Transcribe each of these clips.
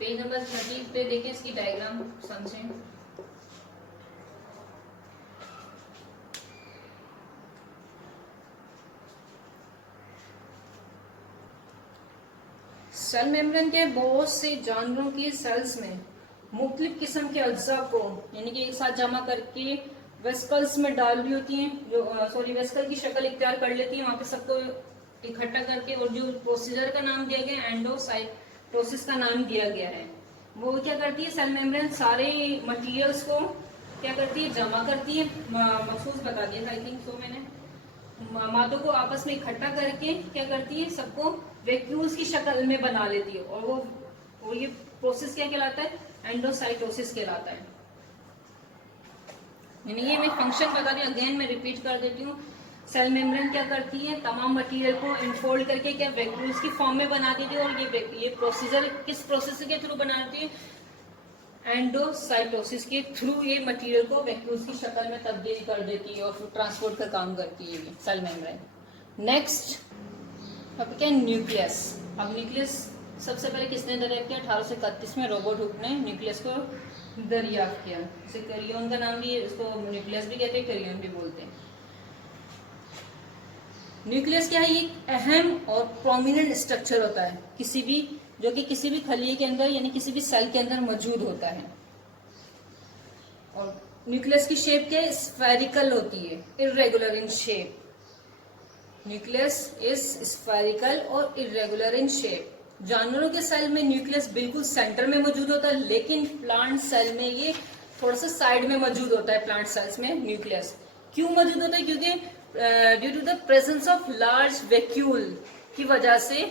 Page number 30 पे देखें, इसकी डायग्राम समझें। सेल मेम्ब्रेन के बहुत से जानवरों के सेल्स में मुख्तलिफ किस्म के अज्जा को यानी कि एक साथ जमा करके वेस्कल्स में डाल रही होती हैं, जो वेस्कल की शक्ल इख्तियार कर लेती है, वहां पे सबको इकट्ठा करके, और जो प्रोसीजर का नाम दिया गया एंडोसाइटोसिस का नाम दिया गया है। वो क्या करती है, सेल मेम्ब्रेन सारे मटेरियल्स को क्या करती है, जमा करती है। मखसूस बता दिया था आई थिंक सो मैंने। मादों को आपस में इकट्ठा करके क्या करती है, सबको वैक्यूल्स की शक्ल में बना लेती है, और वो ये प्रोसेस क्या कहलाता है, एंडोसाइटोसिस कहलाता है। यानी ये मैं फंक्शन बता रही हूँ, अगेन मैं रिपीट कर देती हूँ। सेल मेम्ब्रेन क्या करती है, तमाम मटेरियल को इनफोल्ड करके क्या वैक्यूल्स की फॉर्म में बना देती है, और ये प्रोसीजर किस प्रोसेस के थ्रू बनाती है, एंडोसाइटोसिस के थ्रू ये मटेरियल को वैक्यूल्स की शक्ल में तब्दील कर देती है और फिर ट्रांसपोर्ट का काम करती है ये सेल मेम्ब्रेन। नेक्स्ट अब क्या, न्यूक्लियस। अब न्यूक्लियस सबसे पहले किसने दरियाफ्त किया, 1831 में रॉबर्ट हुक ने न्यूक्लियस को दरियाफ्त किया। इसे कैरियन का नाम भी, इसको न्यूक्लियस भी कहते हैं, कैरियन भी बोलते हैं। न्यूक्लियस क्या है, ये अहम और प्रोमिनेंट स्ट्रक्चर होता है किसी भी, जो कि किसी भी खलीए के अंदर यानी किसी भी सेल के अंदर मौजूद होता है। और न्यूक्लियस की शेप क्या है, स्फेरिकल होती है, irregular in shape. Nucleus is spherical और इर्रेगुलर इन शेप। जानवरों के सेल में न्यूक्लियस बिल्कुल सेंटर में मौजूद होता है, लेकिन प्लांट सेल में ये थोड़ा सा साइड में मौजूद होता है। प्लांट सेल्स में न्यूक्लियस क्यों मौजूद होता है, क्योंकि due to the presence of large vacuole की वजह से,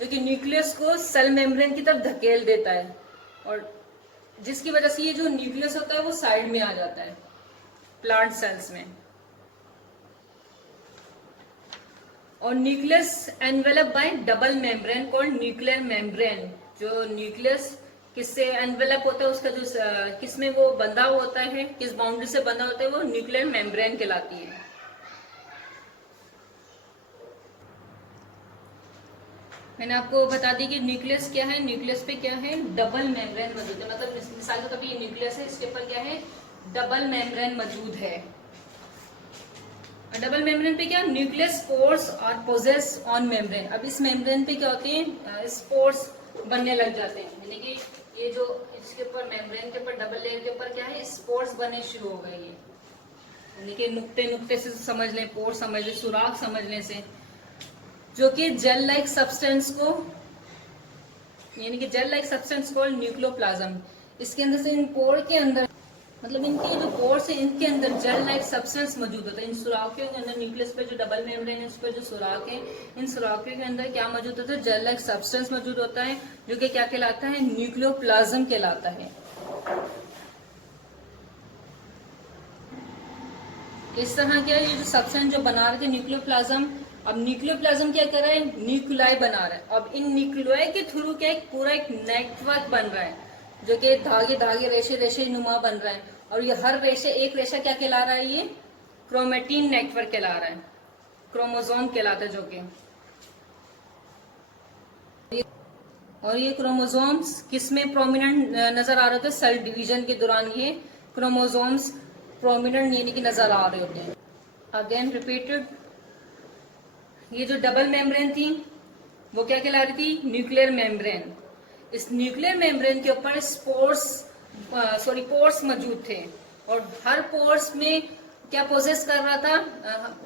जो कि न्यूक्लियस को सेल मेम्ब्रेन की तरफ धकेल देता है, और जिसकी वजह से ये जो न्यूक्लियस होता है वो साइड में आ जाता है प्लांट सेल्स में। और nucleus envelope bye double membrane called nuclear membrane. जो न्यूक्लियस किससे एनवेलप होता है, उसका जो किस में वो बंधा होता है, किस बाउंड्री से बंधा होता है, वो न्यूक्लियर मेम्ब्रेन कहलाती है। मैंने आपको बता दी कि न्यूक्लियस क्या है, न्यूक्लियस पे क्या है, डबल मेम्ब्रेन मौजूद है। मतलब मिसाल के तौर पर ये न्यूक्लियस है, इसके ऊपर क्या है, डबल मेम्ब्रेन मौजूद है। डबल मेम्ब्रेन पे क्या, न्यूक्लियस स्पोर्स और पोजेस ऑन मेम्ब्रेन। अब इस मेम्ब्रेन पे क्या होते हैं, स्पोर्स बनने लग जाते हैं, यानी कि ये जो इसके ऊपर मेम्ब्रेन के ऊपर डबल लेयर के ऊपर क्या है, स्पोर्स बनने शुरू हो गए। ये यानी कि नुक्ते नुक्ते से समझ लें, पोर समझ लें, सुराख समझने से, जो कि जेल लाइक सब्सटेंस को, यानी कि gel like substance called nucleoplasm, इसके अंदर से इन पोर के अंदर, मतलब इनके जो पोर्स है इनके अंदर जेल लाइक सब्सटेंस मौजूद होता है। इन सुराखों के अंदर, न्यूक्लियस पे जो डबल मेम्ब्रेन है उस पर जो सुराख है, इन सुराखों के अंदर क्या मौजूद होता है, जेल लाइक सब्सटेंस मौजूद होता है, जो कि क्या कहलाता है, न्यूक्लियोप्लाज्म कहलाता है। इस तरह क्या, ये जो सब्सटेंस जो बना रहे थे न्यूक्लियोप्लाज्म, अब न्यूक्लियोप्लाज्म क्या कर रहा है, न्यूक्लियाई बना रहा है। अब इन न्यूक्लियाई के थ्रू क्या पूरा एक नेटवर्क बन रहा है, जो कि धागे धागे रेशे रेशे नुमा बन रहा है। और ये हर रेशे, एक रेशा क्या कहला रहा है, ये क्रोमेटिन नेटवर्क कहला रहा है, क्रोमोसोम कहलाता है जो कि। और ये क्रोमोसोम्स किसमें प्रोमिनेंट नजर आ रहे होते हैं, सेल डिवीजन के दौरान ये क्रोमोसोम्स प्रोमिनेंट यानी कि नजर आ रहे होते हैं। अगेन रिपीटेड, ये जो डबल मेम्ब्रेन थी वो क्या कहला रही थी, न्यूक्लियर मेम्ब्रेन। इस न्यूक्लियर मेम्ब्रेन के ऊपर पोर्स मौजूद थे, और हर पोर्स में क्या पोजेस कर रहा था,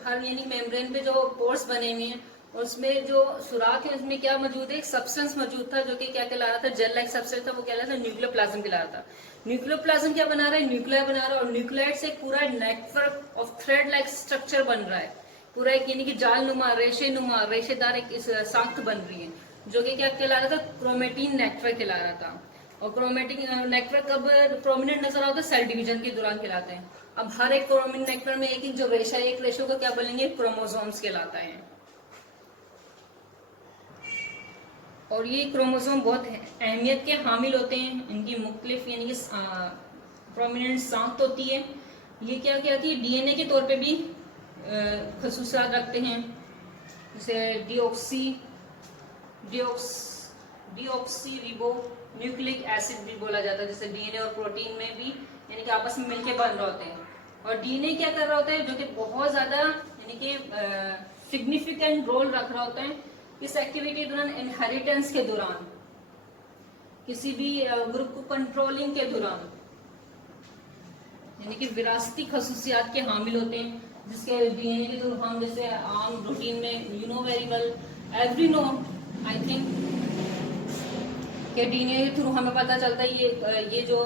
हर यानी मेम्ब्रेन पे जो पोर्स बने हुए हैं उसमें जो सुराख है उसमें क्या मौजूद है, एक सब्सटेंस मौजूद था, जो कि क्या कहला रहा था, जेल लाइक सब्सटेंस था, वो कहला था न्यूक्लियोप्लाज्म कहला रहा था। न्यूक्लियोप्लाज्म क्या बना रहा है, न्यूक्लियर बना रहा है, और न्यूक्लियाइड से पूरा network of thread like structure बन रहा है, पूरा एक यानी कि जाल नुमा, रेशेदार एक साख्त बन रही है, जो कि क्या कहला रहा था, क्रोमेटिन नेटवर्क कहला रहा था। और क्रोमेटिन नेटवर्क कब प्रोमिनेंट नजर आता है, सेल डिवीजन के दौरान कहलाते हैं। अब हर एक क्रोमेटिन नेटवर्क में एक एक जो रेशा है, एक रेशो को क्या बोलेंगे, क्रोमोसोम्स कहलाता है। और ये क्रोमोसोम बहुत अहमियत के हामिल होते हैं, इनकी मुख्तलिफ यानी कि प्रोमिनेंट साख्त होती है। ये क्या कहती है, डीएनए के तौर पे भी खसूसियात रखते हैं, जैसे deoxy deoxy ribo nucleic acid भी बोला जाता है, जैसे डीएनए और प्रोटीन में भी यानी कि आपस में मिलके बन रहे होते हैं। और डीएनए क्या कर रहा होता है, जो कि बहुत ज्यादा यानी कि सिग्निफिकेंट रोल रख रहा होता है इस एक्टिविटी के दौरान, इनहेरिटेंस के दौरान, किसी भी ग्रुप को कंट्रोलिंग के दौरान, यानी कि विरासती खसूसियात के हामिल होते हैं, जिसके डीएनए के थ्रू हम जैसे आम रूटीन में you know very well, every no I think के डीएनए के थ्रू हमें पता चलता है ये जो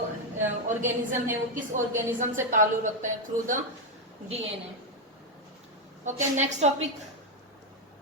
ऑर्गेनिज्म है वो किस ऑर्गेनिज्म से ताल्लुक रखता है, through the DNA. Okay, next topic